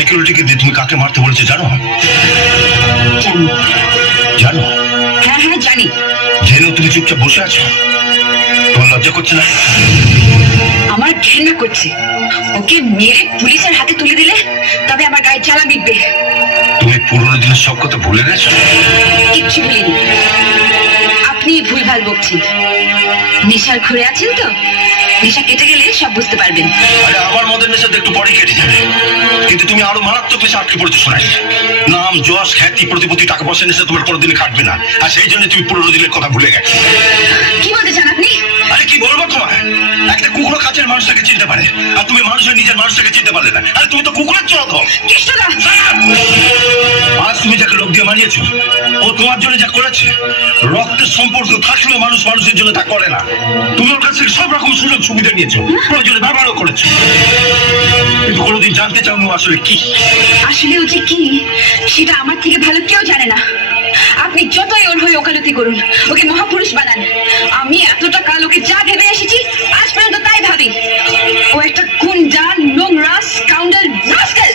সিকিউরিটিকে দিয়ে তুমি কাকে মারতে বলেছে জানো? জানো? হ্যাঁ হ্যাঁ জানি। জেনেও তুমি চুপচাপ বসে আছো? তোমার লজ্জা করছে না? আমার ঘৃণা করছে। ওকে মেরে পুলিশের হাতে তুলে দিলে তবে আমার গায়ে জ্বালা মিটবে। তুমি পুরোনো দিনের সব কথা ভুলে গেছো? কিচ্ছু ভুলিনি। আপনি ভুলভাল বকছেন। নেশার ঘুরে আছেন তো, নেশা কেটে গেলে সব বুঝতে পারবেন। আরে আমার মদের নেশা একটু পরে কেটে যাবে, কিন্তু তুমি আরো মারাত্মক নেশা আটকে পড়েছো শোনাই। নাম, যশ, খ্যাতি, প্রতিপত্তি, টাকা পয়সা নেশা তোমার কোনোদিন কাটবে না, আর সেই জন্য তুমি পুরোনো দিনের কথা ভুলে গেছো। কি বলতে চান আপনি? আরে কি বলবো তোমার? একটা কুকুরও কাছের মানুষটাকে চিনতে পারে, আর তুমি মানুষের নিজের মানুষটাকে চিনতে পারলে না। আরে তুমি তো কুকুরের চড়। কৃষ্ণদা, আজ তুমি যাকে লোক দিয়ে মারিয়েছো, ও তোমার জন্য যা করেছে, রক্তের সম্পর্ক থাকলেও মানুষ মানুষের জন্য তা করে না। তুমি ওর কাছ থেকে সব রকম সুযোগ সুবিধা নিয়েছো, প্রয়োজনে ব্যবহারও করেছো, কিন্তু কোনোদিন জানতে চাও ও আসলে কি। আসলে ও যে কি সেটা আমার থেকে ভালো কেউ জানে না। আপনি যতই ওর হয়ে ওকালতি করুন, ওকে মহাপুরুষ বানান, আমি এতটা কাল ওকে যা ভেবে এসেছি আজ পর্যন্ত তাই ভাবি। ও একটা গুন্ডা, নোংরা, স্কাউন্ডার, রাস্কেল।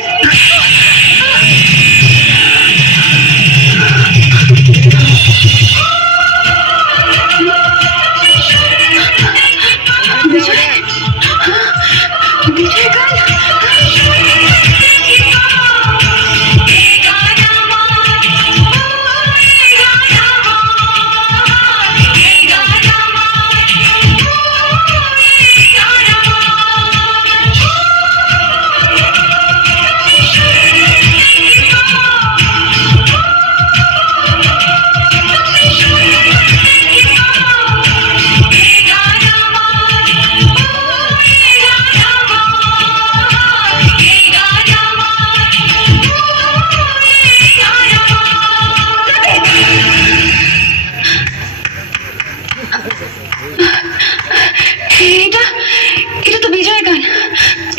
এটা তো বিজয়ের গান।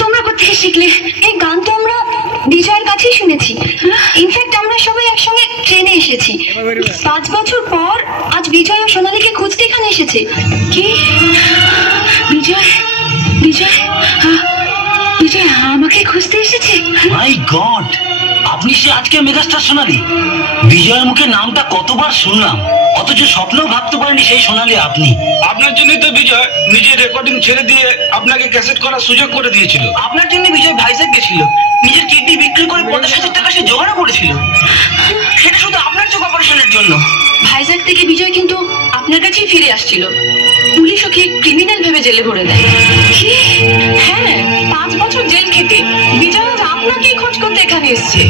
তোমরা কোথেকে শিখলে? এই গান তো আমরা বিজয়ের কাছেই শুনেছি। ইনফ্যাক্ট আমরা সবাই একসঙ্গে ট্রেনে এসেছি। 5 বছর পর আজ বিজয় ও সোনালীকে খুঁজতে এখানে এসেছে। কি? বিজয় বিজয় বিজয় আমাকে খুঁজতে এসেছে? মাই গড, আপনি সে আজকে মেগাস্টার সোনালী। বিজয়ের মুখে নামটা কতবার শুনলাম, অথচ স্বপ্নেও ভাবতে পারেনি সেই সোনালী আপনি। আপনার জন্যই তো বিজয় নিজের রেকর্ডিং ছেড়ে দিয়ে আপনাকে ক্যাসেট করার সুযোগ করে দিয়েছিল। আপনার জন্য বিজয় ভাইজ্যাক গেছিল, নিজের কিডনি বিক্রি করে 50,000 টাকা সে জোগাড় করেছিল, সেটা শুধু আপনার চোখ অপারেশনের জন্য। ভাইজ্যাক থেকে বিজয় কিন্তু আপনার কাছেই ফিরে আসছিল। পুলিশ ওকে ক্রিমিনাল ভেবে জেলে ভরে দেয়। কি? হ্যাঁ, 5 বছর জেল খেটে বিজয় আজ আপনাকেই খোঁজ করতে এখানে এসেছে।